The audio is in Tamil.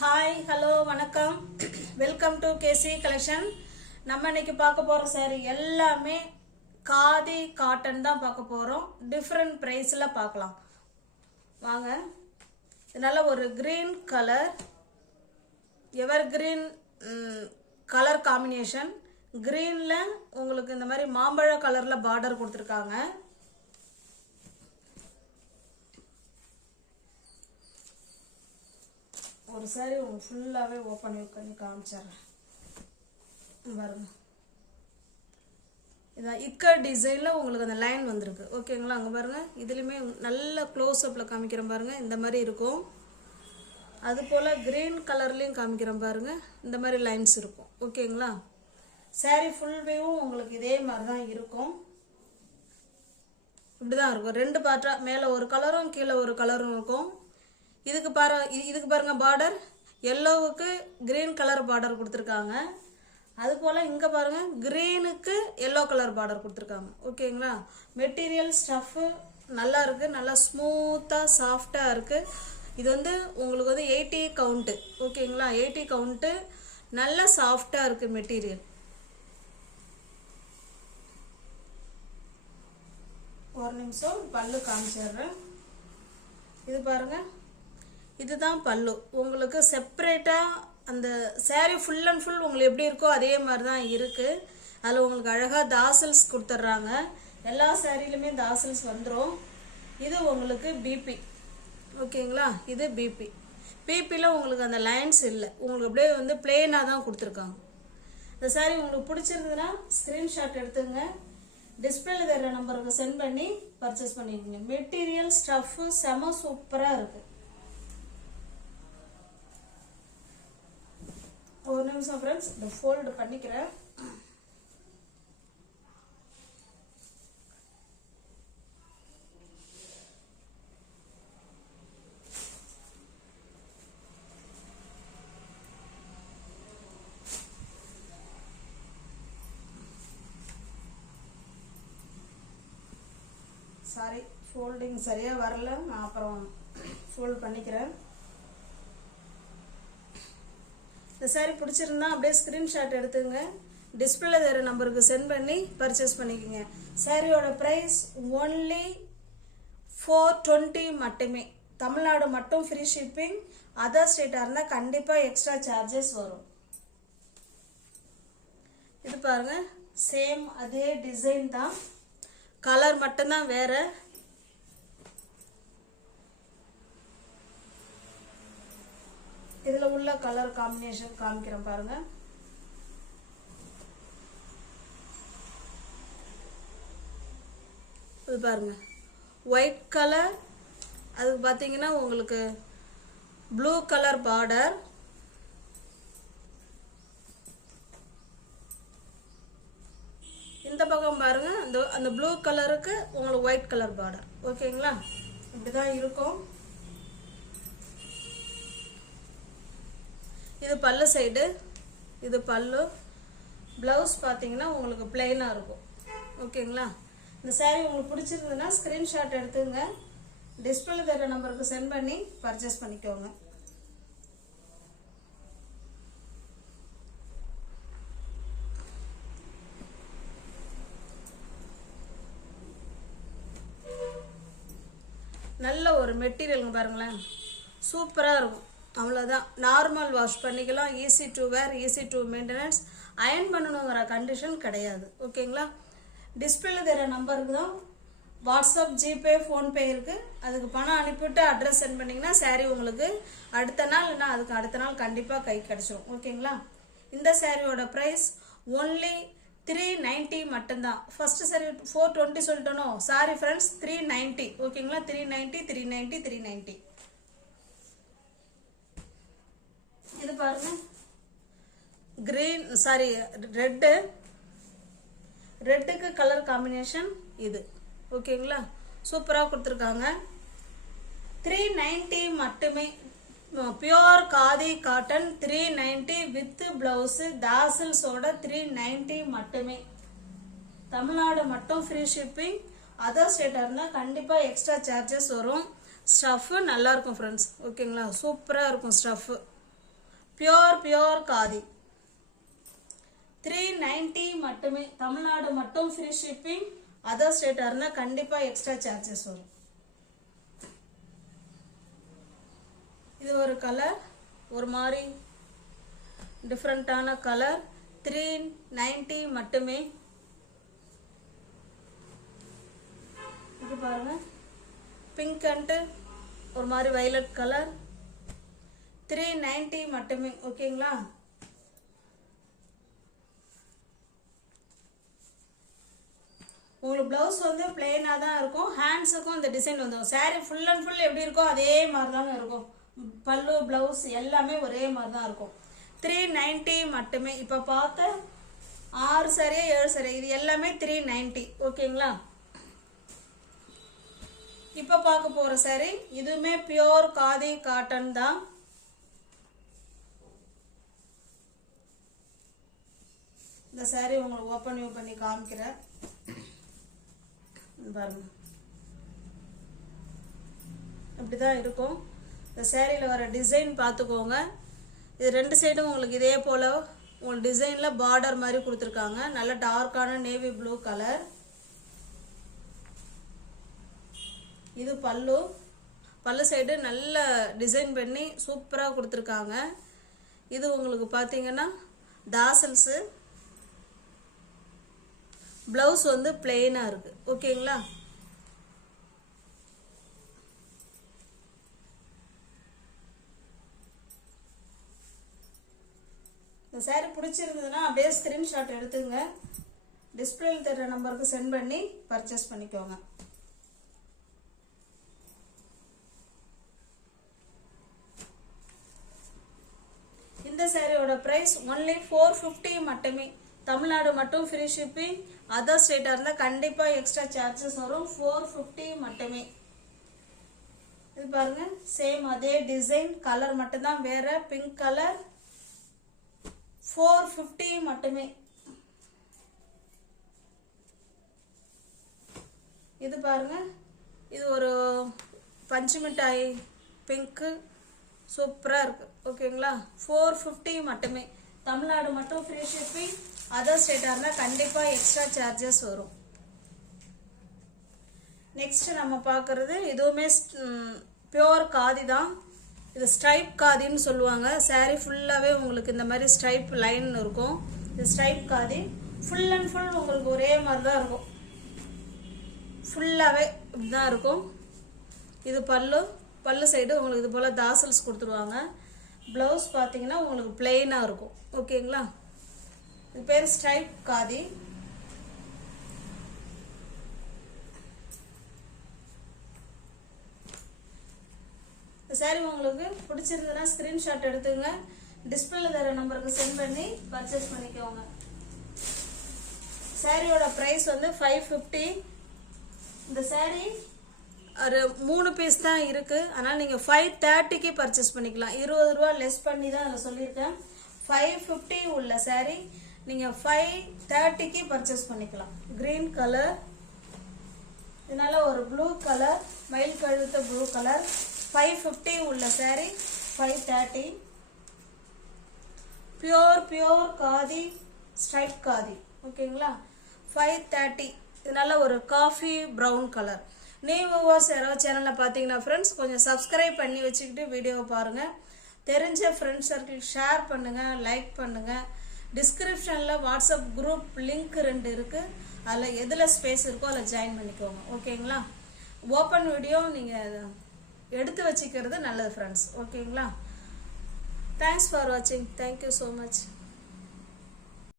ஹாய் ஹலோ வணக்கம் வெல்கம் டு கேசி கலெக்ஷன். நம்ம இன்னைக்கு பார்க்க போகிற saree எல்லாமே காதி காட்டன் தான் பார்க்க போகிறோம். டிஃப்ரெண்ட் ப்ரைஸில் பார்க்கலாம் வாங்க. இதனால ஒரு க்ரீன் கலர் எவர் கிரீன் கலர் காம்பினேஷன். க்ரீனில் உங்களுக்கு இந்த மாதிரி மாம்பழ கலரில் பார்டர் கொடுத்துருக்காங்க. ஒரு சாரி உங்களுக்கு ஃபுல்லாகவே ஓப்பன் பண்ணி காமிச்சிட்றேன் பாருங்க. இதான் இக்கட் டிசைனில் உங்களுக்கு அந்த லைன் வந்திருக்கு ஓகேங்களா. அங்கே பாருங்கள், இதுலேயுமே நல்ல க்ளோஸ்அப்பில் காமிக்கிறேன் பாருங்கள். இந்த மாதிரி இருக்கும். அதுபோல் க்ரீன் கலர்லேயும் காமிக்கிறேன் பாருங்கள். இந்த மாதிரி லைன்ஸ் இருக்கும் ஓகேங்களா. சாரி ஃபுல் வியூவும் உங்களுக்கு இதே மாதிரி தான் இருக்கும். இப்படி தான் இருக்கும். ரெண்டு பார்ட்டாக மேலே ஒரு கலரும் கீழே ஒரு கலரும் இருக்கும். இதுக்கு பாருங்க பார்டர் எல்லோவுக்கு கிரீன் கலர் பார்டர் கொடுத்துருக்காங்க. அதுபோல் இங்கே பாருங்கள், க்ரீனுக்கு எல்லோ கலர் பார்டர் கொடுத்துருக்காங்க ஓகேங்களா. மெட்டீரியல் ஸ்டஃப்பு நல்லா இருக்குது, நல்லா ஸ்மூத்தாக சாஃப்டாக இருக்குது. இது வந்து உங்களுக்கு வந்து 80 கவுண்ட்டு ஓகேங்களா. 80 கவுண்ட்டு நல்லா சாஃப்டாக இருக்குது மெட்டீரியல். ஒரு நிமிஷம் பல்லு காமிச்சிடுறேன். இது பாருங்கள், இதுதான் பல்லு. உங்களுக்கு செப்பரேட்டாக அந்த சேரீ ஃபுல் அண்ட் ஃபுல் உங்களுக்கு எப்படி இருக்கோ அதே மாதிரி தான் இருக்குது. அதில் உங்களுக்கு அழகாக தாசல்ஸ் கொடுத்துட்றாங்க. எல்லா சேரீலுமே தாசல்ஸ் வந்துடும். இது உங்களுக்கு பிபி ஓகேங்களா. இது பிபியில் உங்களுக்கு அந்த லைன்ஸ் இல்லை, உங்களுக்கு அப்படியே வந்து பிளெயினாக தான் கொடுத்துருக்காங்க. இந்த சாரீ உங்களுக்கு பிடிச்சிருந்ததுன்னா ஸ்க்ரீன்ஷாட் எடுத்துங்க. டிஸ்பிளேல தர நம்பருக்கு சென்ட் பண்ணி பர்ச்சேஸ் பண்ணிக்கோங்க. மெட்டீரியல் ஸ்டஃப்பு செம சூப்பராக இருக்குது. ஒரு நிமிஷம் ஃப்ரெண்ட்ஸ், இந்த ஃபோல்டு பண்ணிக்கிறேன். சாரி, ஃபோல்டிங் சரியாக வரல, நான் அப்புறம் ஃபோல்ட் பண்ணிக்கிறேன். இந்த சாரீ பிடிச்சிருந்தா அப்படியே ஸ்க்ரீன்ஷாட் எடுத்துங்க. டிஸ்பிளேல தர நம்பருக்கு சென்ட் பண்ணி பர்ச்சேஸ் பண்ணிக்கோங்க. சாரியோட ப்ரைஸ் ஒன்லி 420 மட்டுமே. தமிழ்நாடு மட்டும் ஃப்ரீ ஷிப்பிங். அதர் ஸ்டேட்டாக இருந்தால் கண்டிப்பாக எக்ஸ்ட்ரா சார்ஜஸ் வரும். இது பாருங்கள், சேம் அதே டிசைன் தான், கலர் மட்டும்தான் வேறு. இதில் உள்ள கலர் காம்பினேஷன் காமிக்கிறேன் பாருங்க. இது பாருங்க, ஒயிட் கலர், அது பார்த்தீங்கன்னா உங்களுக்கு ப்ளூ கலர் பார்டர். இந்த பக்கம் பாருங்க, அந்த ப்ளூ கலருக்கு உங்களுக்கு ஒயிட் கலர் பார்டர் ஓகேங்களா. இப்படிதான் இருக்கும். இது பல்லு சைடு, இது பல்லு. ப்ளவுஸ் பார்த்தீங்கன்னா உங்களுக்கு பிளெயினாக இருக்கும் ஓகேங்களா. இந்த சாரீ உங்களுக்கு பிடிச்சிருந்ததுன்னா ஸ்க்ரீன்ஷாட் எடுத்துங்க. டிஸ்பிளே தர நம்பருக்கு சென்ட் பண்ணி பர்ச்சேஸ் பண்ணிக்கோங்க. நல்ல ஒரு மெட்டீரியலுங்க பாருங்களேன், சூப்பராக இருக்கும். அவ்வளோதான், நார்மல் வாஷ் பண்ணிக்கலாம். Easy to wear, easy to maintenance. Iron பண்ணணுங்கிற கண்டிஷன் கிடையாது ஓகேங்களா. டிஸ்பிளேல தர நம்பருக்கு தான் வாட்ஸ்அப், ஜிபே, ஃபோன்பே இருக்குது. அதுக்கு பணம் அனுப்பிவிட்டு அட்ரஸ் சென்ட் பண்ணிங்கன்னா சாரீ உங்களுக்கு அடுத்த நாள் இல்லைன்னா அதுக்கு அடுத்த நாள் கண்டிப்பாக கை கிடச்சிரும் ஓகேங்களா. இந்த சாரியோட ப்ரைஸ் ஒன்லி 390 மட்டும்தான். ஃபர்ஸ்ட் சாரி 420 சொல்லிட்டோனோ, சாரி ஃப்ரெண்ட்ஸ், 390 ஓகேங்களா. 390. இது பாருங்க, கிரீன் சாரி ரெட்டுக்கு கலர் காம்பினேஷன் இது ஓகேங்களா. சூப்பராக கொடுத்துருக்காங்க. 390 மட்டுமே. Pure khadi cotton 390 with blouse தாசல்ஸோட 390 மட்டுமே. தமிழ்நாடு மட்டும் ஃப்ரீ ஷிப்பிங். அதர் ஸ்டேட்டாக இருந்தால் கண்டிப்பாக எக்ஸ்ட்ரா சார்ஜஸ் வரும். ஸ்டஃப்பு நல்லாயிருக்கும் ஃப்ரெண்ட்ஸ் ஓகேங்களா. சூப்பராக இருக்கும் ஸ்டஃப்பு. பியோர் காதி 390 மட்டுமே. தமிழ்நாடு மட்டும் ஃப்ரீ ஷிப்பிங். அதர் ஸ்டேட்டாக இருந்தால் கண்டிப்பாக எக்ஸ்ட்ரா சார்ஜஸ் வரும். இது ஒரு கலர், ஒரு மாதிரி டிஃப்ரெண்ட்டான கலர். 390 மட்டுமே. இது பாருங்க, பிங்க் அண்ட் ஒரு மாதிரி வயலட் கலர். 390 மட்டுமே. ஓகேங்களா? உங்களுக்கு ப்ளவுஸ் வந்து பிளெயினாக தான் இருக்கும். ஹேண்ட்ஸுக்கும் இந்த டிசைன் வந்துடும். சாரீ ஃபுல் அண்ட் ஃபுல் எப்படி இருக்கோ அதே மாதிரி தாங்க இருக்கும். பல்லு ப்ளவுஸ் எல்லாமே ஒரே மாதிரி தான் இருக்கும். 390 மட்டுமே. இப்போ பார்த்த 6 சாரி 7 சாரி இது எல்லாமே 390. ஓகேங்களா? இப்போ பார்க்க போகிற சாரி இதுவுமே பியோர் காதி காட்டன் தான். இந்த சாரி உங்களுக்கு ஓப்பன் பண்ணி காமிக்கிறேன் பாருங்க. இப்படிதான் இருக்கும். இந்த சாரியில் வர டிசைன் பார்த்துக்கோங்க. இது 2 சைடும் உங்களுக்கு இதே போல் உங்களுக்கு டிசைனில் பார்டர் மாதிரி கொடுத்துருக்காங்க. நல்ல டார்க்கான நேவி ப்ளூ கலர். இது பல்லு. பல்லு சைடு நல்ல டிசைன் பண்ணி சூப்பராக கொடுத்துருக்காங்க. இது உங்களுக்கு பார்த்தீங்கன்னா தாசல்ஸு. ப்ளவுஸ் வந்து பிளெயினாக இருக்குது. ஓகேங்களா? இந்த சாரி பிடிச்சிருந்ததுன்னா அப்படியே ஸ்க்ரீன்ஷாட் எடுத்துங்க. டிஸ்பிளேல தர நம்பருக்கு சென்ட் பண்ணி பர்ச்சேஸ் பண்ணிக்கோங்க. இந்த சாரியோட ப்ரைஸ் ஒன்லி 450 மட்டுமே. தமிழ்நாடு மட்டும் ஃப்ரீ ஷிப்பிங். அதர் ஸ்டேட்டாக இருந்தால் கண்டிப்பாக எக்ஸ்ட்ரா சார்ஜஸ் வரும். 450 மட்டுமே. இது பாருங்க, சேம் அதே டிசைன், கலர் மட்டும்தான் வேற. Pink colour. 450 மட்டுமே. இது பாருங்க, இது ஒரு பஞ்சு மிட்டாய் பிங்க்கு சூப்பராக இருக்கு. ஓகேங்களா? 450 மட்டுமே. தமிழ்நாடு மட்டும் ஃப்ரீ ஷிப்பிங். அதர் ஸ்டேட்டாக இருந்தால் கண்டிப்பாக எக்ஸ்ட்ரா சார்ஜஸ் வரும். நெக்ஸ்ட் நம்ம பார்க்குறது இதுவுமே பியோர் காதி தான். இது ஸ்ட்ரைப் காதின்னு சொல்லுவாங்க. சாரீ ஃபுல்லாகவே உங்களுக்கு இந்த மாதிரி ஸ்ட்ரைப் லைன் இருக்கும். இது stripe khadi. Full and full உங்களுக்கு ஒரே மாதிரி தான் இருக்கும். ஃபுல்லாகவே இப்படி தான் இருக்கும். இது பல்லு. பல்லு சைடு உங்களுக்கு இது போல் தாசல்ஸ் கொடுத்துருவாங்க. ப்ளவுஸ் பார்த்தீங்கன்னா உங்களுக்கு பிளெயினாக இருக்கும். ஓகேங்களா? இது பேர் ஸ்ட்ரைப் காதி. இந்த சாரி உங்களுக்கு பிடிச்சிருந்ததுன்னா ஸ்க்ரீன்ஷாட் எடுத்துங்க. டிஸ்பிளேல தர நம்பருக்கு சென்ட் பண்ணி பர்ச்சேஸ் பண்ணிக்கோங்க. சாரியோட ப்ரைஸ் வந்து 550. இந்த சாரி ஒரு 3 பீஸ் தான் இருக்குது. அதனால் நீங்கள் 530க்கு பர்ச்சேஸ் பண்ணிக்கலாம். 20 ரூபா லெஸ் பண்ணி தான் அதில் சொல்லியிருக்கேன். 550 உள்ள சாரி நீங்கள் 530க்கு பர்ச்சேஸ் பண்ணிக்கலாம். Green colour. இதனால ஒரு ப்ளூ கலர், மயில் கழுத்த ப்ளூ கலர். 550 உள்ள sorry 530. Pure khadi, stripe khadi. ஓகேங்களா? 530. இதனால ஒரு coffee brown colour. New viewers யாராவது சேனலில் பார்த்தீங்கன்னா ஃப்ரெண்ட்ஸ் கொஞ்சம் சப்ஸ்கிரைப் பண்ணி வச்சுக்கிட்டு வீடியோவை பாருங்கள். தெரிஞ்ச ஃப்ரெண்ட்ஸ் சர்க்கிள் ஷேர் பண்ணுங்கள், லைக் பண்ணுங்கள். டிஸ்கிரிப்ஷனில் வாட்ஸ்அப் குரூப் லிங்க் 2 இருக்குது. அதில் எதில் ஸ்பேஸ் இருக்கோ அதில் ஜாயின் பண்ணிக்கோங்க. ஓகேங்களா? ஓப்பன் வீடியோ நீங்கள் எடுத்து வச்சுக்கிறது நல்லது ஃப்ரெண்ட்ஸ். ஓகேங்களா? தேங்க்ஸ் ஃபார் வாட்சிங். Thank you so much.